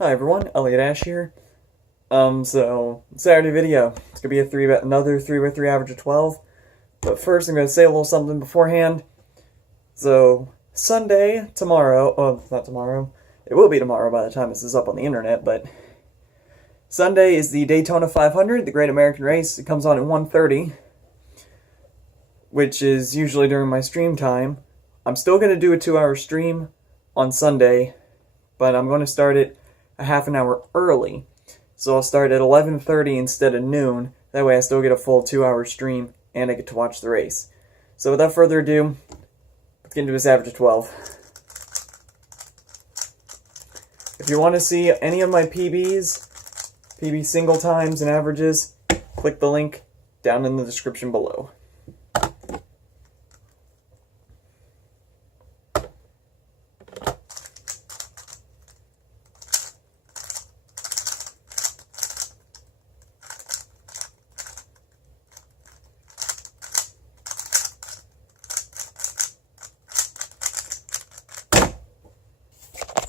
Hi everyone, Elliot Ash here. Saturday video. It's gonna be another 3x3 average of 12. But first I'm gonna say a little something beforehand. So, Sunday, tomorrow, not tomorrow, it will be tomorrow by the time this is up on the internet, but Sunday is the Daytona 500, the Great American Race. It comes on at 1:30, which is usually during my stream time. I'm still gonna do a 2-hour stream on Sunday, but I'm going to start it a half an hour early. So I'll start at 11:30 instead of noon. That way I still get a full 2-hour stream and I get to watch the race. So without further ado, let's get into this average of 12. If you want to see any of my PB single times and averages, click the link down in the description below.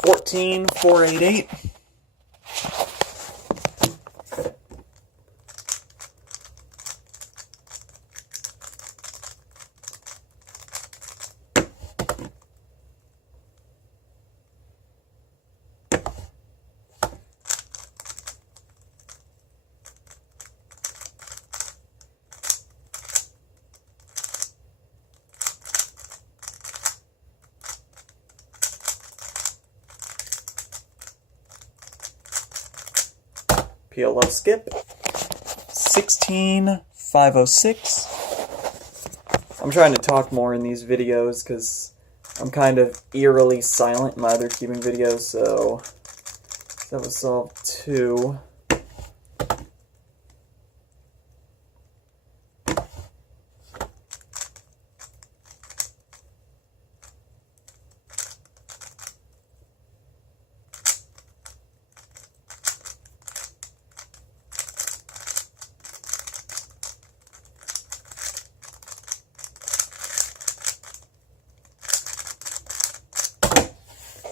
$14,488. PLL skip. 16,506. I'm trying to talk more in these videos because I'm kind of eerily silent in my other cubing videos, so that was solved 2.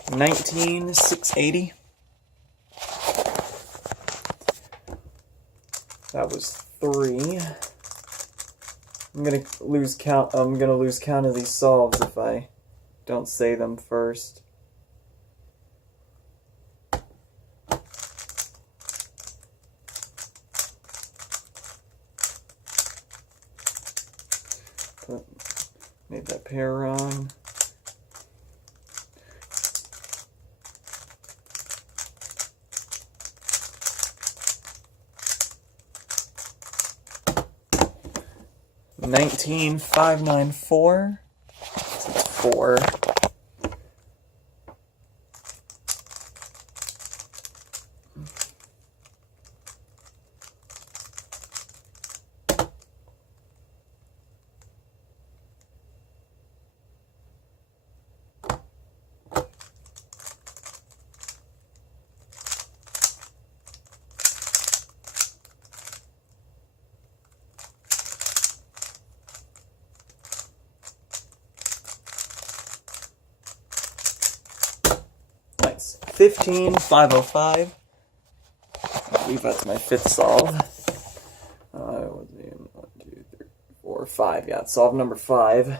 $19,680. That was 3. I'm gonna lose count of these solves if I don't say them first. Made that pair wrong. $19,594. It's 4. Nice. 15,505. I believe that's my 5th solve. 1, 2, 3, 4, 5. Yeah, it's solve number 5.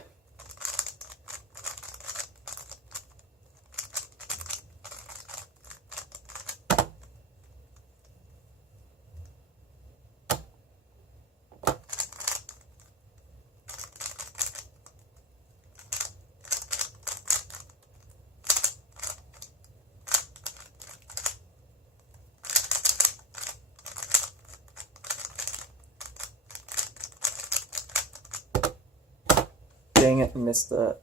Dang it, missed that.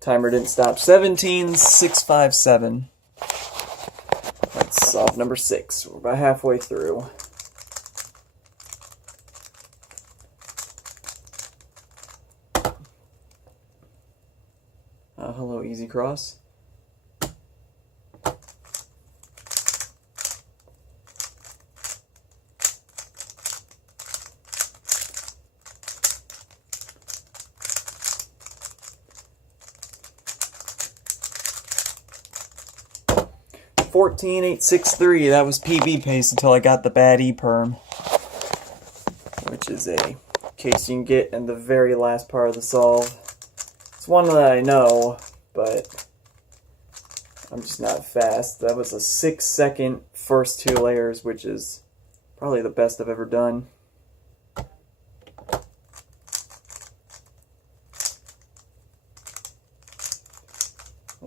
Timer didn't stop. 17,657. That's solve number 6. We're about halfway through. Hello, Easy Cross. 14863. That was PB pace until I got the bad E Perm, which is a case you can get in the very last part of the solve. It's one that I know, but I'm just not fast. That was a 6-second first 2 layers, which is probably the best I've ever done.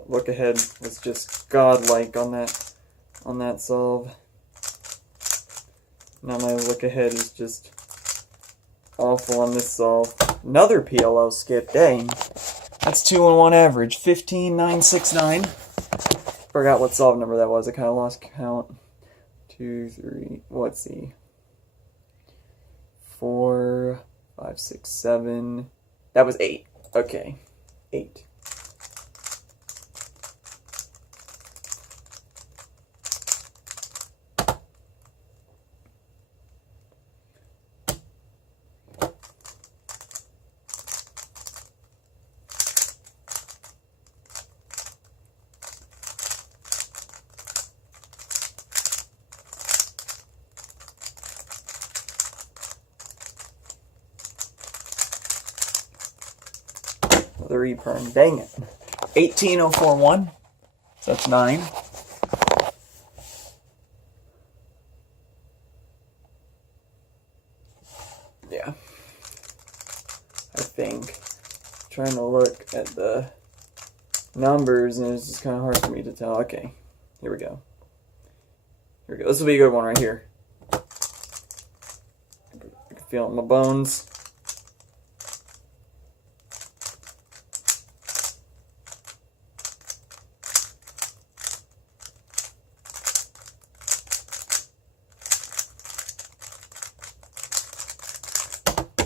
Look ahead was just godlike on that solve. Now my look ahead is just awful on this solve. Another PLO skip, dang. That's 2-1 average, 15,969. Forgot what solve number that was, I kind of lost count. 2, 3, let's see. 4, 5, 6, 7. That was 8. Okay, 8. Another E Perm. Dang it. 18041. So that's 9. Yeah. I think. Trying to look at the numbers and it's just kind of hard for me to tell. Okay. Here we go. Here we go. This will be a good one right here. I can feel it in my bones.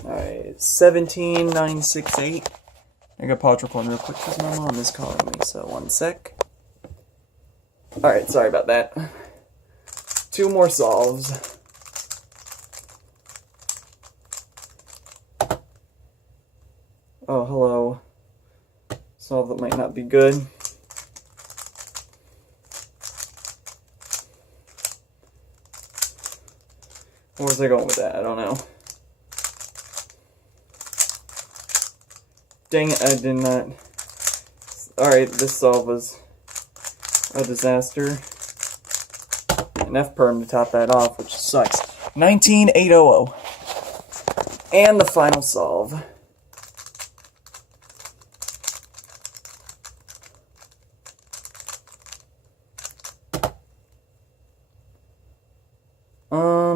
Alright, 17,968. I gotta pause recording real quick because my mom is calling me, so 1 sec. Alright, sorry about that. 2 more solves. Oh, hello. Solve that might not be good. Where was I going with that? I don't know. Dang it, I did not. Alright, this solve was a disaster. An F Perm to top that off, which sucks. 19,800. And the final solve.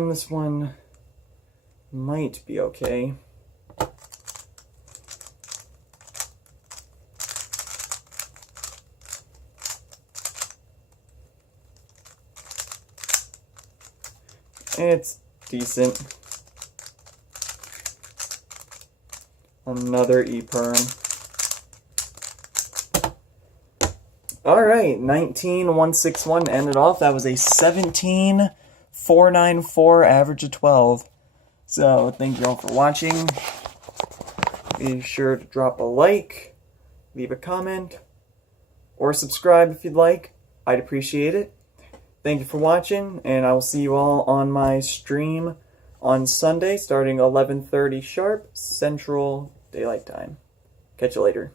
This one might be okay. It's decent. Another E Perm. Alright, 19,161 ended off. That was a 17,494 average of 12. So, thank you all for watching. Be sure to drop a like, leave a comment, or subscribe if you'd like. I'd appreciate it. Thank you for watching, and I will see you all on my stream on Sunday, starting 11:30 sharp, Central Daylight Time. Catch you later.